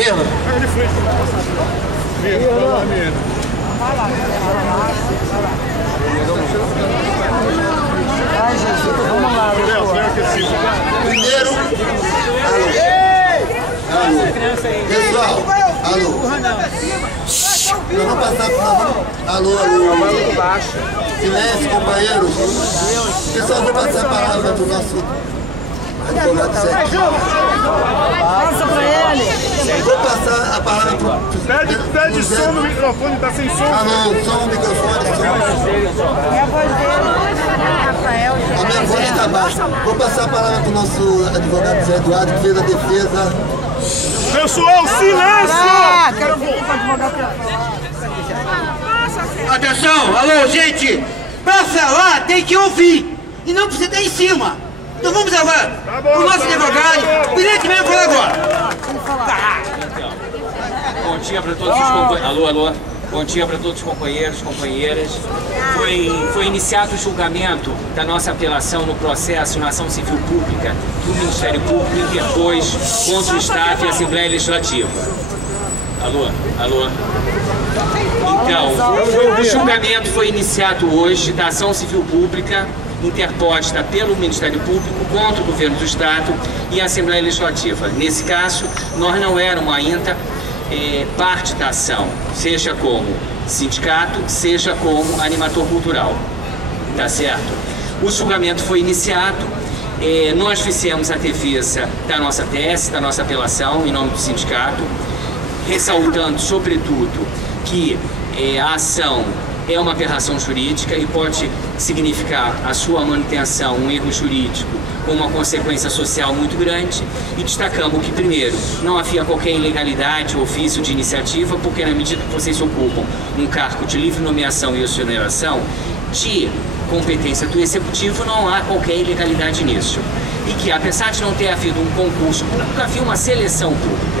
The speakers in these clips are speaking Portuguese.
pena? Pega de frente pra passar. Ai, Jesus, vamos lá. Primeiro, alô. Pessoal, alô. Nós vamos passar por alô. Silêncio, companheiros. Pessoal, vou passar a palavra do nosso advogado Sérgio. Passa pra ele. Vou passar a palavra pro... Pede som no microfone, tá sem som. Ah, não, som, microfone, som. É a voz dele. Rafael. A minha voz está baixa. Vou passar a palavra pro nosso advogado Zé Eduardo, que fez a defesa. Pessoal, silêncio! Quero ver o advogado. Atenção, alô, gente! Pra falar tem que ouvir e não precisa estar em cima. Então vamos agora. O nosso advogado, o direito mesmo fala agora. Bom dia para todos os companheiros. Alô. Bom dia para todos os companheiros, companheiras. Foi iniciado o julgamento da nossa apelação no processo na ação civil pública que o Ministério Público interpôs contra o Estado e a Assembleia Legislativa. Alô. Então, o julgamento foi iniciado hoje da ação civil pública interposta pelo Ministério Público contra o Governo do Estado e a Assembleia Legislativa. Nesse caso, nós não éramos ainda parte da ação, seja como sindicato, seja como animador cultural, tá certo? O julgamento foi iniciado, nós fizemos a defesa da nossa tese, da nossa apelação em nome do sindicato, ressaltando sobretudo que a ação é uma aberração jurídica e pode significar a sua manutenção, um erro jurídico, com uma consequência social muito grande, e destacamos que, primeiro, não havia qualquer ilegalidade ou ofício de iniciativa, porque na medida que vocês ocupam um cargo de livre nomeação e exoneração de competência do Executivo, não há qualquer ilegalidade nisso. E que, apesar de não ter havido um concurso público, havia uma seleção pública,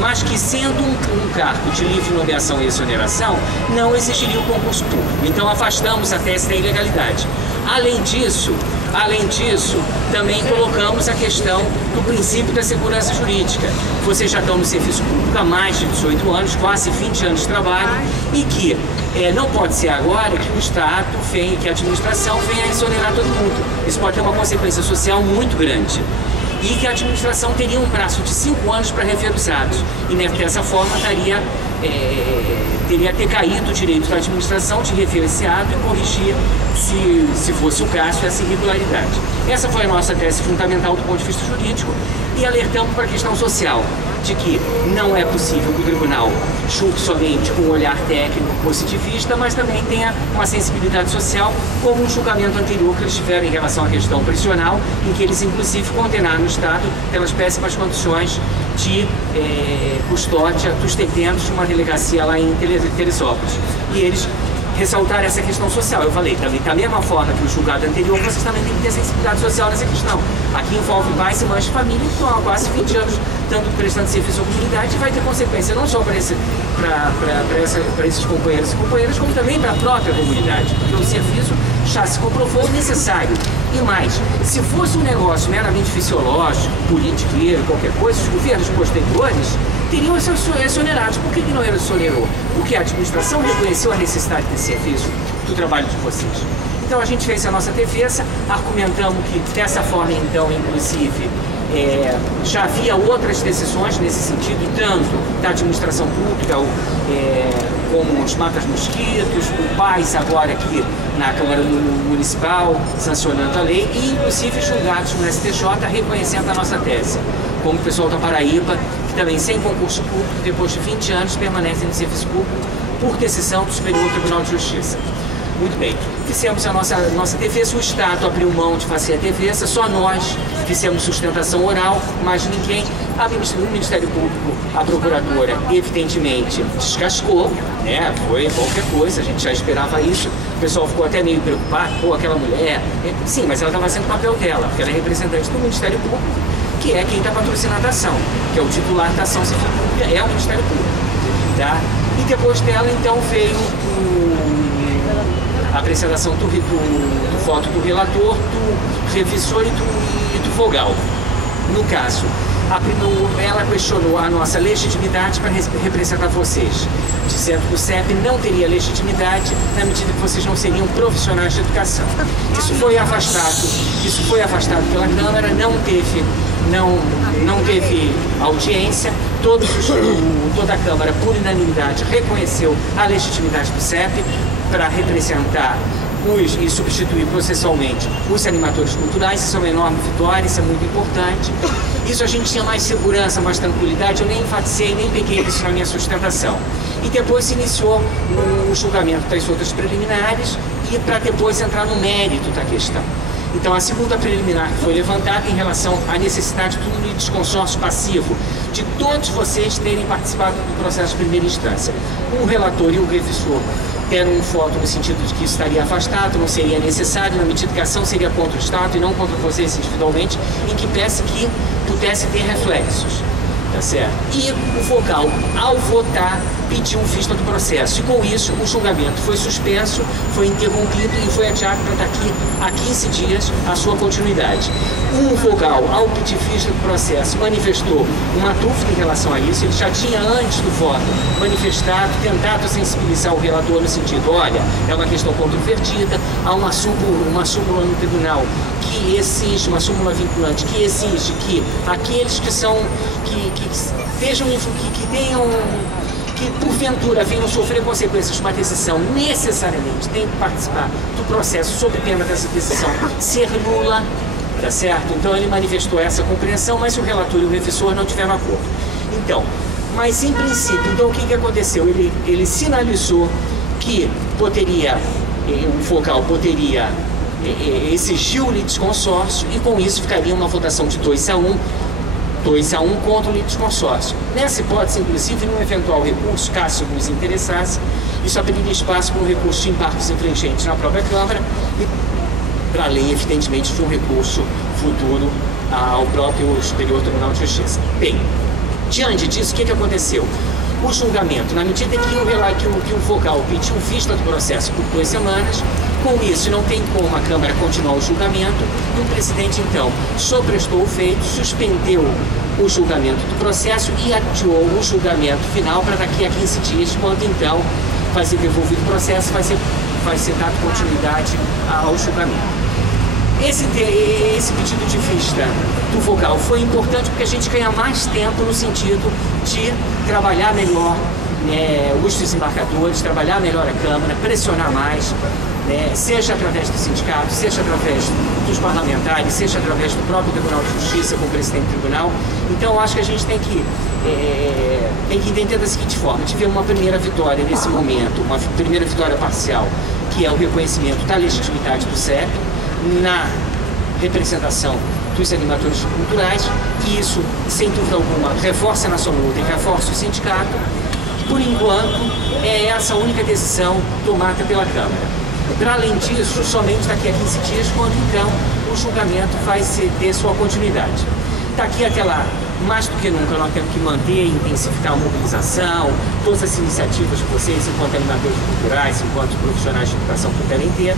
mas que, sendo um cargo de livre nomeação e exoneração, não exigiria o concurso público. Então afastamos a tese da ilegalidade. Além disso, também colocamos a questão do princípio da segurança jurídica. Vocês já estão no serviço público há mais de 18 anos, quase 20 anos de trabalho, e que não pode ser agora que o Estado, que a administração venha a exonerar todo mundo. Isso pode ter uma consequência social muito grande. E que a administração teria um prazo de 5 anos para rever os atos. E dessa forma teria decaído o direito da administração de rever esse ato e corrigir, se fosse o caso, essa irregularidade. Essa foi a nossa tese fundamental do ponto de vista jurídico, e alertamos para a questão social, de que não é possível que o tribunal julgue somente com um olhar técnico positivista, mas também tenha uma sensibilidade social, como um julgamento anterior que eles tiveram em relação à questão prisional, em que eles inclusive condenaram o Estado pelas péssimas condições de custódia dos detentos de uma delegacia lá em Teresópolis. E eles ressaltaram essa questão social. Eu falei, da mesma forma que o julgado anterior, vocês também têm que ter sensibilidade social nessa questão. Aqui envolve pais e mães de família que estão há quase 20 anos prestando serviço à comunidade, e vai ter consequência não só para esses companheiros e companheiras, como também para a própria comunidade, porque o serviço já se comprovou necessário. E mais, se fosse um negócio meramente fisiológico, politiqueiro, qualquer coisa, os governos posteriores teriam exonerados. Por que não exonerou? Porque a administração reconheceu a necessidade desse serviço, do trabalho de vocês. Então a gente fez a nossa defesa, argumentamos que dessa forma, então, inclusive, já havia outras decisões nesse sentido, tanto da administração pública, como os matas-mosquitos, o PAIS agora aqui na Câmara Municipal, sancionando a lei, e inclusive julgados no STJ reconhecendo a nossa tese, como o pessoal da Paraíba, que também sem concurso público, depois de 20 anos, permanecem no serviço público por decisão do Superior Tribunal de Justiça. Muito bem, fizemos a nossa defesa, o Estado abriu mão de fazer a defesa, só nós fizemos sustentação oral, mas ninguém. O Ministério Público, a Procuradora, evidentemente, descascou, né? Foi qualquer coisa, a gente já esperava isso. O pessoal ficou até meio preocupado, pô, aquela mulher. Sim, mas ela estava fazendo o papel dela, porque ela é representante do Ministério Público, que é quem está patrocinando a ação, que é o titular da ação civil pública, é o Ministério Público. Tá? E depois dela, então, veio a apreciação do voto do relator, do revisor e do vogal. No caso, ela questionou a nossa legitimidade para representar vocês, dizendo que o CEP não teria legitimidade na medida que vocês não seriam profissionais de educação. Isso foi afastado pela Câmara, não teve audiência, toda a Câmara, por unanimidade, reconheceu a legitimidade do CEP para representar e substituir processualmente os animadores culturais. Isso é uma enorme vitória, isso é muito importante. Isso a gente tinha mais segurança, mais tranquilidade, eu nem enfatizei, nem peguei isso na minha sustentação. E depois se iniciou o julgamento das outras preliminares e para depois entrar no mérito da questão. Então, a segunda preliminar que foi levantada em relação à necessidade do litisconsórcio passivo, de todos vocês terem participado do processo de primeira instância. O relator e o revisor deram um voto no sentido de que isso estaria afastado, não seria necessário, na medida que a ação seria contra o Estado e não contra vocês individualmente, em que pudesse ter reflexos. Tá certo? E o vogal, ao votar, pediu vista do processo. E com isso, o julgamento foi suspenso, foi interrompido e foi adiado para daqui a 15 dias a sua continuidade. O vogal, ao pedir vista do processo, manifestou uma dúvida em relação a isso. Ele já tinha, antes do voto, manifestado, tentado sensibilizar o relator no sentido: olha, é uma questão controvertida, há uma súmula no tribunal que exige, uma súmula vinculante, que exige que aqueles que são, que porventura venham sofrer consequências de uma decisão, necessariamente tem que participar do processo sob pena dessa decisão ser nula, tá certo? Então ele manifestou essa compreensão, mas o relator e o revisor não tiveram acordo. Então, mas em princípio, então o que aconteceu? Ele sinalizou que o vogal poderia exigir o litisconsórcio e com isso ficaria uma votação de 2-1 contra o litisconsórcio. Nessa hipótese, inclusive, num eventual recurso, caso nos interessasse, isso abriria espaço para um recurso de embargos infringentes na própria Câmara e para além, evidentemente, de um recurso futuro ao próprio Superior Tribunal de Justiça. Bem, diante disso, o que aconteceu? O julgamento, na medida que o vogal pediu vista do processo por 2 semanas, com isso não tem como a Câmara continuar o julgamento, e o presidente então sobrestou o feito, suspendeu o julgamento do processo e adiou o julgamento final para daqui a 15 dias, quando então vai ser devolvido o processo, vai ser dado continuidade ao julgamento. Esse pedido de vista do vogal foi importante porque a gente ganha mais tempo no sentido de trabalhar melhor os desembarcadores, trabalhar melhor a Câmara, pressionar mais, seja através do sindicato, seja através dos parlamentares, seja através do próprio Tribunal de Justiça, com o presidente do tribunal. Então, acho que a gente tem que entender da seguinte forma: tivemos uma primeira vitória nesse momento, uma primeira vitória parcial, que é o reconhecimento da legitimidade do CEP na representação dos animadores culturais, e isso, sem dúvida alguma, reforça a nossa luta e reforça o sindicato. Por enquanto, é essa a única decisão tomada pela Câmara. Para além disso, somente daqui a 15 dias, quando então o julgamento vai ter sua continuidade. Daqui até lá, mais do que nunca, nós temos que manter e intensificar a mobilização, todas as iniciativas de vocês, enquanto animadores culturais, enquanto profissionais de educação que querem ter.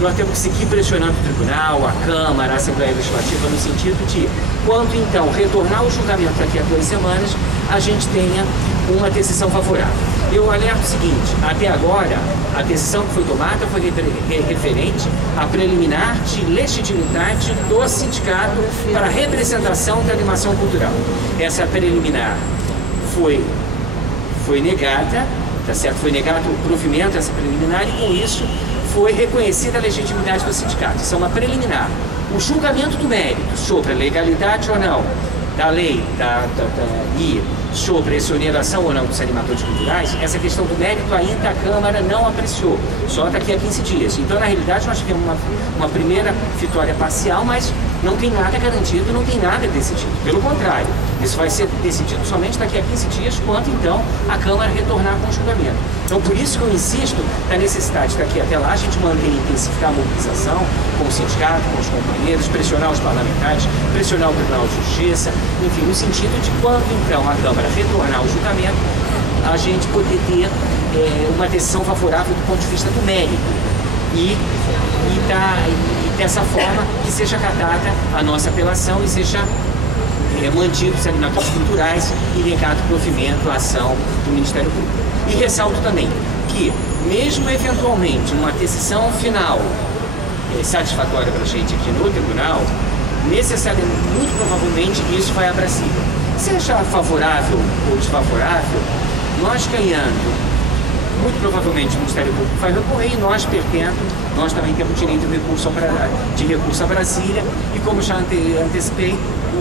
Nós temos que seguir pressionando o Tribunal, a Câmara, a Assembleia Legislativa, no sentido de, quando então retornar o julgamento daqui a 2 semanas, a gente tenha uma decisão favorável. Eu alerto o seguinte: até agora, a decisão que foi tomada foi referente à preliminar de legitimidade do sindicato para a representação da animação cultural. Essa preliminar foi negada, tá certo? Foi negado o provimento dessa preliminar e, com isso, foi reconhecida a legitimidade do sindicato. Isso é uma preliminar. O julgamento do mérito sobre a legalidade ou não da lei e sobre a exoneração ou não dos animadores culturais, essa questão do mérito ainda a Câmara não apreciou, só daqui a 15 dias. Então, na realidade, nós tivemos uma primeira vitória parcial, mas não tem nada garantido, não tem nada decidido. Pelo contrário, isso vai ser decidido somente daqui a 15 dias, quando então a Câmara retornar com o julgamento. Então, por isso que eu insisto na necessidade daqui até lá a gente manter e intensificar a mobilização com o sindicato, com os companheiros, pressionar os parlamentares, pressionar o Tribunal de Justiça, enfim, no sentido de quando então a Câmara retornar ao julgamento, a gente poder ter uma decisão favorável do ponto de vista do mérito e dessa forma que seja acatada a nossa apelação e seja mantido os animadores culturais e legado provimento à ação do Ministério Público. E ressalto também que, mesmo eventualmente uma decisão final satisfatória para a gente aqui no tribunal, necessariamente, muito provavelmente, isso vai a Brasília. Seja favorável ou desfavorável, nós ganhando, muito provavelmente o Ministério Público vai recorrer e nós, perdendo, nós também temos direito de recurso a Brasília e, como já antecipei,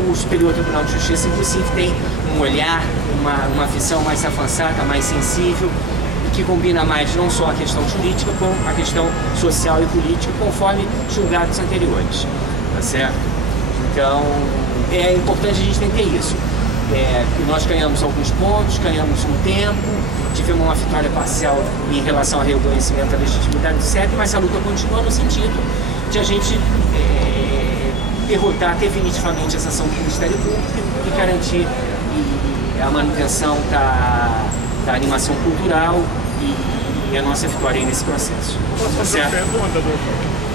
o Superior Tribunal de Justiça, inclusive, tem um olhar, uma visão mais avançada, mais sensível, que combina mais não só a questão jurídica com a questão social e política, conforme julgados anteriores, tá certo? Então, é importante a gente entender isso. Nós ganhamos alguns pontos, ganhamos um tempo, tivemos uma vitória parcial em relação ao reconhecimento da legitimidade do CEP, mas a luta continua no sentido de a gente derrotar definitivamente essa ação do Ministério Público e garantir a manutenção da animação cultural e a nossa vitória aí nesse processo. Posso fazer uma pergunta, doutor?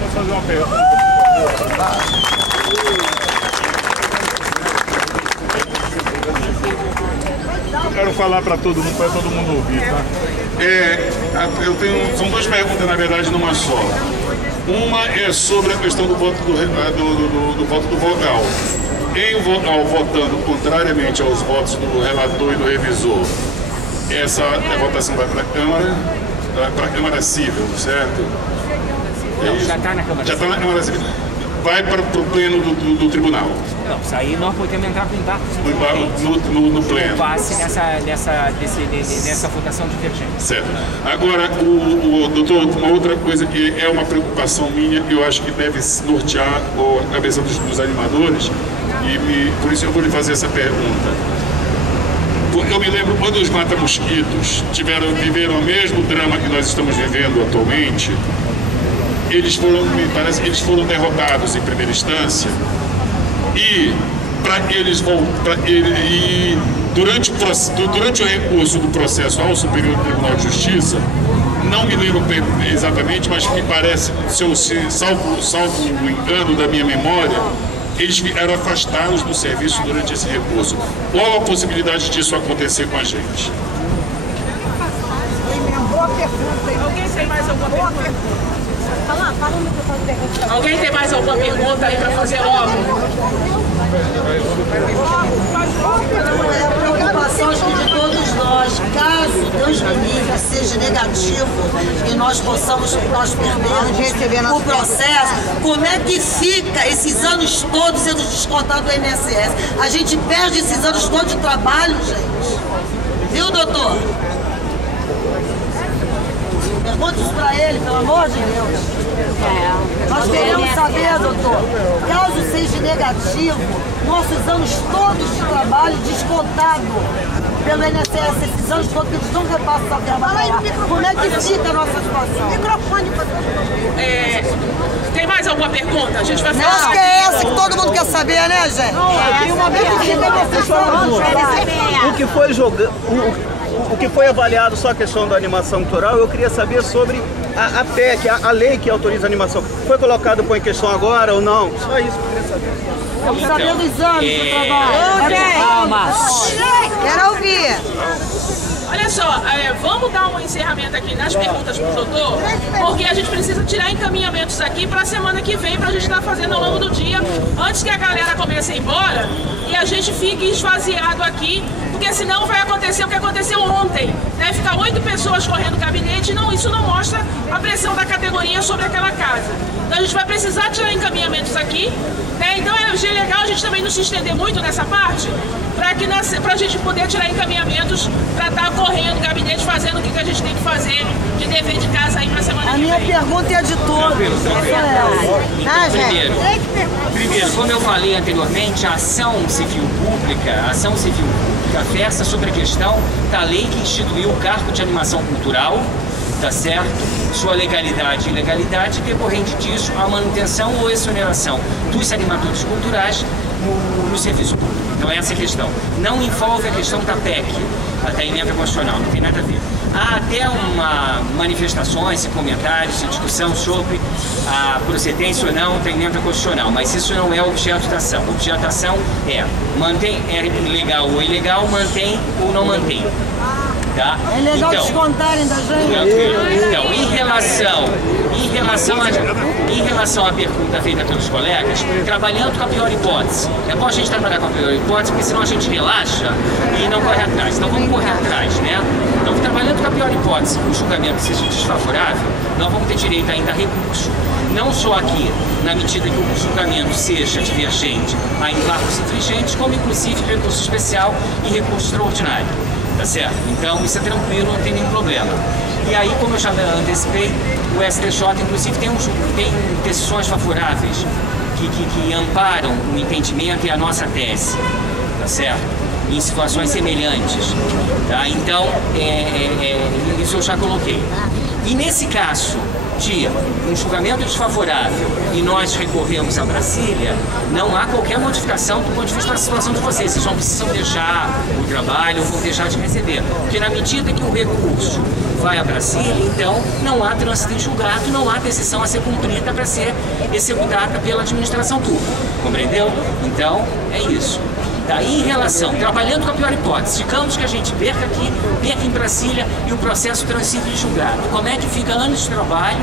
Posso fazer uma pergunta, por favor? Eu quero falar para todo mundo ouvir, tá? São duas perguntas, na verdade, numa só. Uma é sobre a questão do voto do voto do vogal. Em vogal votando contrariamente aos votos do relator e do revisor, essa votação vai para a Câmara Civil, certo? Não, já está na Câmara Civil. Já está na Câmara Civil. Vai para o pleno do tribunal. Não, isso aí nós podemos entrar com embarque no pleno. Passe nessa votação divergente. Certo. Agora, doutor, uma outra coisa que é uma preocupação minha, que eu acho que deve nortear a cabeça dos animadores, e por isso eu vou lhe fazer essa pergunta. Eu me lembro quando os mata-mosquitos viveram o mesmo drama que nós estamos vivendo atualmente. Me parece que eles foram derrotados em primeira instância e durante o recurso do processo ao Superior Tribunal de Justiça, não me lembro exatamente, mas me parece, salvo o engano da minha memória, eles eram afastados do serviço durante esse recurso. Qual a possibilidade disso acontecer com a gente? Boa pergunta. Alguém tem mais alguma pergunta? Alguém tem mais alguma pergunta aí para fazer logo? É a preocupação de todos nós, caso Deus me livre seja negativo e nós perdermos o processo, como é que fica esses anos todos sendo descontado do INSS? A gente perde esses anos todos de trabalho, gente. Viu, doutor? Pergunte isso pra ele, pelo amor de Deus. Nós queremos saber, doutor, caso seja negativo, nossos anos todos de trabalho descontado pelo INSS, esses anos todos que eles não repassam a verba. Como é que fica a nossa situação? Microfone. Tem mais alguma pergunta? A gente vai falar. Acho que é essa que todo mundo quer saber, né, gente? Tem uma vez que o que foi avaliado só a questão da animação cultural, eu queria saber sobre a PEC, a lei que autoriza a animação. Foi colocado em questão agora ou não? Só isso que eu queria saber. Estamos sabendo os anos do trabalho. Calma. Quero ouvir. Olha só, vamos dar um encerramento aqui nas perguntas para o doutor, porque a gente precisa tirar encaminhamentos aqui para a semana que vem, para a gente estar fazendo ao longo do dia, antes que a galera comece a ir embora e a gente fique esvaziado aqui, porque senão vai acontecer o que aconteceu ontem, né? Ficar 8 pessoas correndo o gabinete, isso não mostra a pressão da categoria sobre aquela casa. Então a gente vai precisar tirar encaminhamentos aqui, né? Então é legal a gente também não se estender muito nessa parte, para a gente poder tirar encaminhamentos para estar correndo o gabinete, fazendo o que a gente tem que fazer de dever de casa aí para a semana que vem. A minha pergunta é de todos. Primeiro, como eu falei anteriormente, a ação civil pública versa sobre a questão da lei que instituiu o cargo de animação cultural, tá certo? Sua legalidade e ilegalidade, decorrente disso, a manutenção ou exoneração dos animadores culturais no serviço público. Então essa é a questão. Não envolve a questão da PEC, da emenda constitucional, não tem nada a ver. Há até manifestações e comentários e discussão sobre a procedência ou não da emenda constitucional, mas isso não é objeto da ação. O objeto da ação é legal ou ilegal, mantém ou não mantém. Tá? É legal descontarem da gente. Então, em relação à pergunta feita pelos colegas, trabalhando com a pior hipótese. É bom a gente trabalhar com a pior hipótese, porque senão a gente relaxa e não corre atrás. Então vamos correr atrás, né? Então, trabalhando com a pior hipótese, que o julgamento seja desfavorável, nós vamos ter direito ainda a recurso. Não só aqui, na medida que o julgamento seja divergente a embargos infringentes, como inclusive recurso especial e recurso extraordinário. Tá certo? Então isso é tranquilo, não tem nenhum problema. E aí, como eu já antecipei, o STJ inclusive tem decisões favoráveis que amparam o entendimento e a nossa tese, tá certo? Em situações semelhantes, tá? Então, isso eu já coloquei. E nesse caso de um julgamento desfavorável e nós recorremos a Brasília, não há qualquer modificação do ponto de vista da situação de vocês. Vocês não precisam deixar o trabalho ou vão deixar de receber. Porque na medida que o recurso vai a Brasília, então não há trânsito em julgado, não há decisão a ser cumprida para ser executada pela administração pública. Compreendeu? Então, é isso. Daí, em relação, trabalhando com a pior hipótese, digamos que a gente perca aqui, perca em Brasília e o processo transita em julgado. Como é que fica anos de trabalho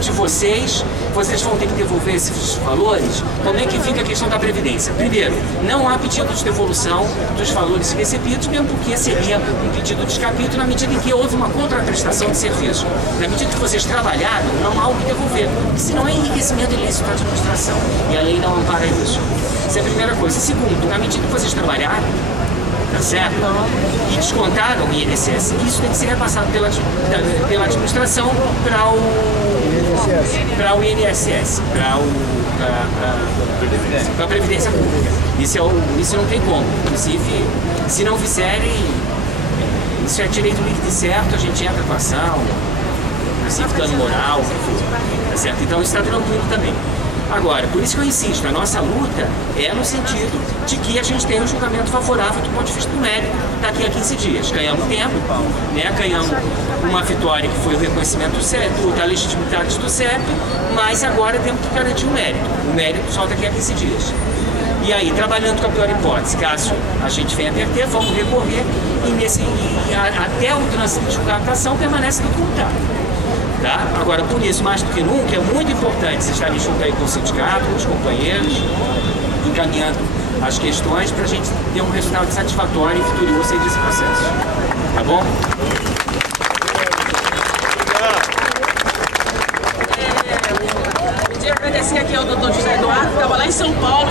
de vocês? Vocês vão ter que devolver esses valores? Como é que fica a questão da Previdência? Primeiro, não há pedido de devolução dos valores recebidos, mesmo porque seria um pedido de descapito na medida em que houve uma contraprestação de serviço. Na medida que vocês trabalharam, não há o que devolver, porque senão é enriquecimento ilícito da administração e a lei não ampara isso. Essa é a primeira coisa. Segundo, na medida que vocês trabalharam, tá certo? E descontaram o INSS, isso tem que ser repassado pela administração para o INSS, para a Previdência Pública. Isso não tem como. Inclusive, se não fizerem, isso é direito líquido e certo, a gente entra com a ação, inclusive dano moral, tá certo? Então isso está tranquilo também. Agora, por isso que eu insisto, a nossa luta é no sentido de que a gente tenha um julgamento favorável do ponto de vista do mérito daqui a 15 dias. Ganhamos tempo, né? Ganhamos uma vitória que foi o reconhecimento da legitimidade do CEP, mas agora temos que garantir o mérito. O mérito só daqui a 15 dias. E aí, trabalhando com a pior hipótese, caso a gente venha a perder, vamos recorrer e até o trânsito de julgado da ação permanece no contado. Tá? Agora, por isso, mais do que nunca, é muito importante vocês estarem junto aí com o sindicato, com os companheiros, encaminhando as questões para a gente ter um resultado satisfatório e vitorioso desse processo. Tá bom? Queria agradecer aqui ao doutor José Eduardo, que estava lá em São Paulo,